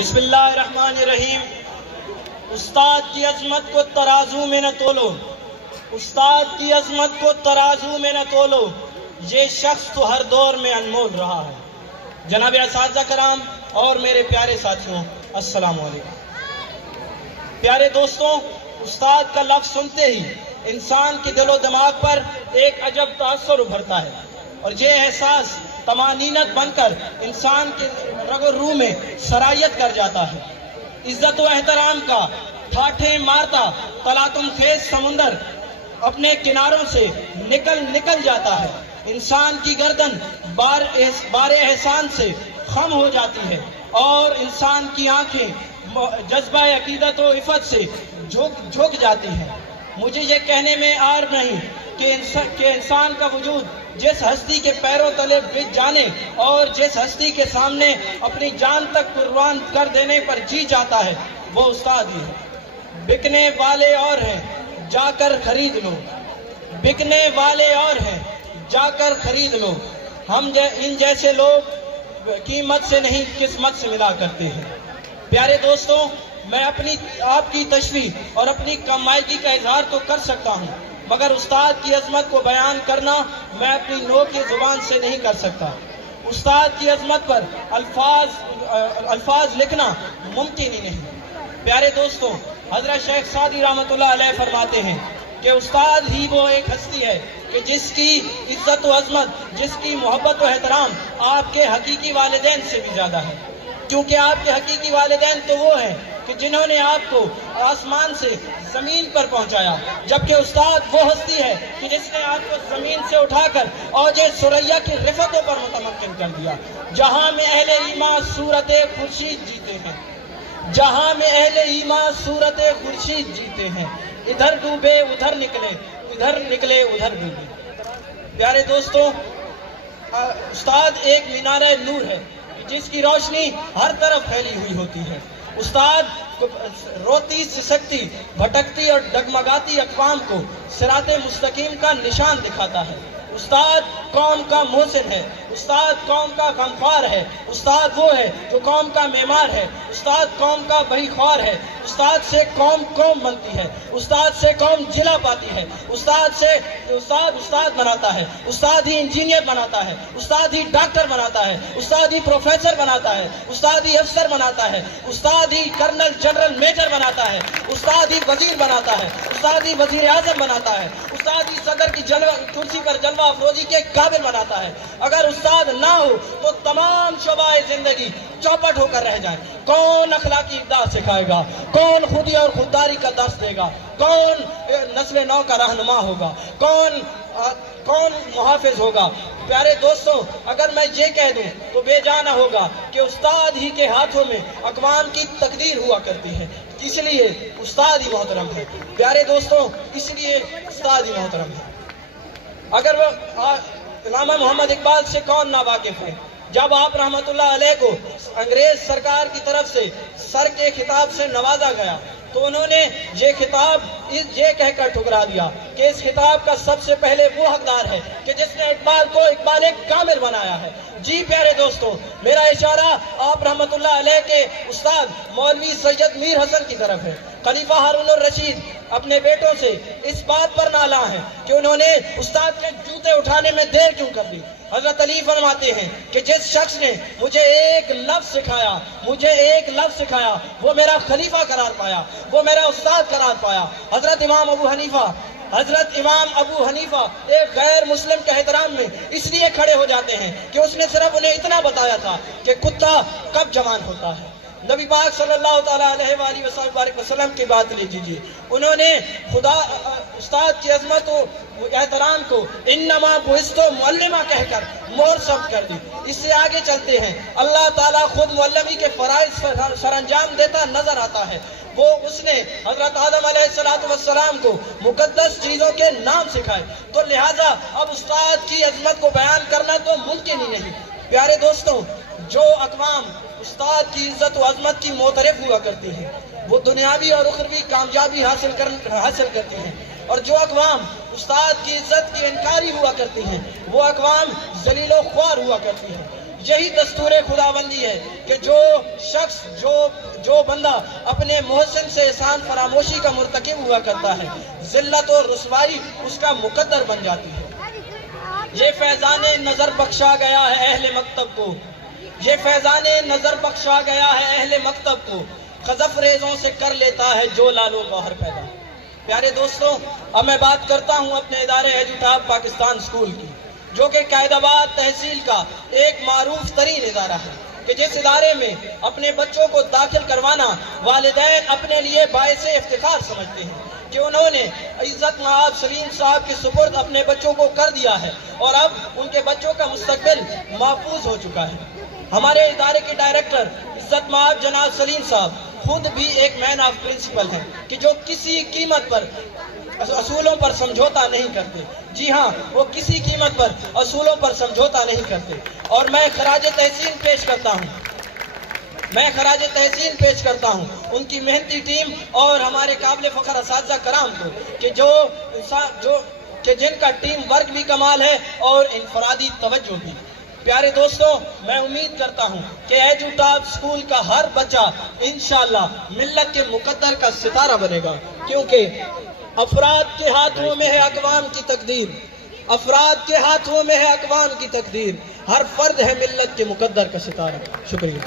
بسم اللہ الرحمن الرحیم۔ استاد کی عظمت کو ترازو میں نہ تولو، استاد کی عظمت کو ترازو میں نہ تولو، یہ شخص تو ہر دور میں انمول رہا ہے۔ جناب اساتذہ کرام اور میرے پیارے ساتھیوں، السلام علیکم۔ پیارے دوستوں، استاد کا لفظ سنتے ہی انسان کے دل و دماغ پر ایک عجب تاثر ابھرتا ہے، اور یہ احساس طمانینت بن کر انسان کے رگ و روح میں سرایت کر جاتا ہے۔ عزت و احترام کا ٹھاٹھیں مارتا تلاطم خیز سمندر اپنے کناروں سے نکل جاتا ہے۔ انسان کی گردن بار احسان سے خم ہو جاتی ہے، اور انسان کی آنکھیں جذبہ عقیدت و عفت سے جھک جاتی ہیں۔ مجھے یہ کہنے میں عار نہیں کہ انسان کا وجود جس ہستی کے پیروں تلے بچ جانے اور جس ہستی کے سامنے اپنی جان تک قربان کر دینے پر جی جاتا ہے، وہ استاد ہی ہے۔ بکنے والے اور ہیں، جا کر خرید لو، بکنے والے اور ہیں، جا کر خرید لو۔ ہم ان جیسے لوگ قیمت سے نہیں قسمت سے ملا کرتے ہیں۔ پیارے دوستوں، میں آپ کی تشریح اور اپنی کمائیگی کا اظہار تو کر سکتا ہوں، مگر استاد کی عظمت کو بیان کرنا میں اپنی نوک کی زبان سے نہیں کر سکتا۔ استاد کی عظمت پر الفاظ لکھنا ممکن ہی نہیں۔ پیارے دوستوں، حضرت شیخ سعدی رحمۃ اللہ علیہ فرماتے ہیں کہ استاد ہی وہ ایک ہستی ہے کہ جس کی عزت و عظمت، جس کی محبت و احترام آپ کے حقیقی والدین سے بھی زیادہ ہے، کیونکہ آپ کے حقیقی والدین تو وہ ہیں کہ جنہوں نے آپ کو آسمان سے زمین پر پہنچایا، جبکہ استاد وہ ہستی ہے کہ جس نے آپ کو زمین سے اٹھا کر اوج ثریا کی رفتوں پر متمکن کر دیا۔ جہاں میں اہل ایمان صورت خورشید جیتے ہیں، جہاں میں اہل ایمان صورت خورشید جیتے ہیں، ادھر ڈوبے ادھر نکلے، ادھر نکلے ادھر ڈوبے۔ پیارے دوستوں، استاد ایک مینارہ نور ہے جس کی روشنی ہر طرف پھیلی ہوئی ہوتی ہے۔ استاد روتی سسکتی بھٹکتی اور ڈگمگاتی اقوام کو صراط مستقیم کا نشان دکھاتا ہے۔ استاد قوم کا محسن ہے، استاد قوم کا غمخوار ہے، استاد وہ ہے جو قوم کا معمار ہے، استاد قوم کا بہی خوار ہے۔ استاد سے قوم بنتی ہے، استاد سے قوم جلا پاتی ہے، استاد بناتا ہے، استاد ہی انجینئر بناتا ہے، استاد ہی ڈاکٹر بناتا ہے، استاد ہی پروفیسر بناتا ہے، استاد ہی افسر بناتا ہے، استاد ہی کرنل جنرل میجر بناتا ہے، استاد ہی وزیر بناتا ہے، استاد ہی وزیر اعظم بناتا ہے، استاد ہی صدر کی کرسی پر جلوہ افروزی کے قابل بناتا ہے۔ اگر استاد نہ ہو تو تمام شعبۂ زندگی چوپٹ ہو کر رہ جائیں۔ کون اخلاقی اقدار سکھائے گا؟ کون خودی اور خودداری کا درس دے گا؟ کون نسل نو کا رہنما ہوگا؟ کون محافظ ہوگا؟ پیارے دوستوں، اگر میں یہ کہہ دوں تو بے جانا ہوگا کہ استاد ہی کے ہاتھوں میں اقوام کی تقدیر ہوا کرتی ہے، اس لیے استاد ہی محترم ہے۔ پیارے دوستوں، اس لیے استاد ہی محترم ہے۔ اگر وہ علامہ محمد اقبال سے کون نا واقف ہے؟ جب آپ رحمت اللہ علیہ کو انگریز سرکار کی طرف سے سر کے خطاب سے نوازا گیا تو انہوں نے یہ خطاب یہ کہہ کر ٹھکرا دیا کہ اس خطاب کا سب سے پہلے وہ حقدار ہے کہ جس نے اقبال کو اقبال کامل بنایا ہے۔ جی پیارے دوستوں، میرا اشارہ آپ رحمت اللہ علیہ کے استاد مولوی سید میر حسن کی طرف ہے۔ خلیفہ ہارون الرشید اپنے بیٹوں سے اس بات پر نالاں ہیں کہ انہوں نے استاد کے جوتے اٹھانے میں دیر کیوں کر دی۔ حضرت علی فرماتے ہیں کہ جس شخص نے مجھے ایک لفظ سکھایا وہ میرا خلیفہ قرار پایا، وہ میرا استاد قرار پایا۔ حضرت امام ابو حنیفہ ایک غیر مسلم کے احترام میں اس لیے کھڑے ہو جاتے ہیں کہ اس نے صرف انہیں اتنا بتایا تھا کہ کتا کب جوان ہوتا ہے۔ نبی پاک صلی اللہ تعالیٰ علیہ وآلہ وسلم کی بات لے لیجیے، انہوں نے استاد کی عظمت و احترام کو انما بعثت معلما کہہ کر مہر ثبت کر دی۔ اس سے آگے چلتے ہیں، اللہ تعالیٰ خود معلمی کے فرائض سر انجام دیتا نظر آتا ہے۔ اس نے حضرت آدم علیہ السلام کو مقدس چیزوں کے نام سکھائے، تو لہٰذا اب استاد کی عظمت کو بیان کرنا تو ممکن ہی نہیں۔ پیارے دوستوں، جو اقوام استاد کی عزت و عظمت کی معترف ہوا کرتی ہیں وہ دنیاوی اور اخروی کامیابی حاصل کرتی ہیں، اور جو اقوام استاد کی عزت کی انکاری ہوا کرتی ہیں وہ اقوام ذلیل و خوار ہوا کرتی ہیں۔ یہی دستور خداوندی ہے کہ جو شخص جو جو بندہ اپنے محسن سے احسان فراموشی کا مرتکب ہوا کرتا ہے، ذلت اور رسوائی اس کا مقدر بن جاتی ہے۔ یہ فیضان نظر بخشا گیا ہے اہل مکتب کو، یہ فیضان نظر بخشا گیا ہے اہل مکتب کو، خزف ریزوں سے کر لیتا ہے جو لالو گوہر پیدا۔ پیارے دوستوں، اب میں بات کرتا ہوں اپنے ادارے ایجوٹاپ پاکستان اسکول کی، جو کہ قائد آباد تحصیل کا ایک معروف ترین ادارہ ہے، کہ جس ادارے میں اپنے بچوں کو داخل کروانا والدین اپنے لیے باعث افتخار سمجھتے ہیں کہ انہوں نے عزت مآب سلیم صاحب کے سپرد اپنے بچوں کو کر دیا ہے اور اب ان کے بچوں کا مستقبل محفوظ ہو چکا ہے۔ ہمارے ادارے کے ڈائریکٹر عزت مآب جناب سلیم صاحب خود بھی ایک مین آف پرنسپل ہیں کہ جو کسی قیمت پر اصولوں پر سمجھوتا نہیں کرتے۔ جی ہاں، وہ کسی قیمت پر اصولوں پر سمجھوتا نہیں کرتے، اور میں خراج تحسین پیش کرتا ہوں ان کی محنتی ٹیم اور ہمارے قابل فخر اساتذہ کرام کو کہ جن کا ٹیم ورک بھی کمال ہے اور انفرادی توجہ بھی۔ پیارے دوستوں، میں امید کرتا ہوں کہ ایجوٹاپ اسکول کا ہر بچہ انشاءاللہ ملت کے مقدر کا ستارہ بنے گا، کیونکہ افراد کے ہاتھوں میں ہے اقوام کی تقدیر، افراد کے ہاتھوں میں ہے اقوام کی تقدیر، ہر فرد ہے ملت کے مقدر کا ستارہ۔ شکریہ۔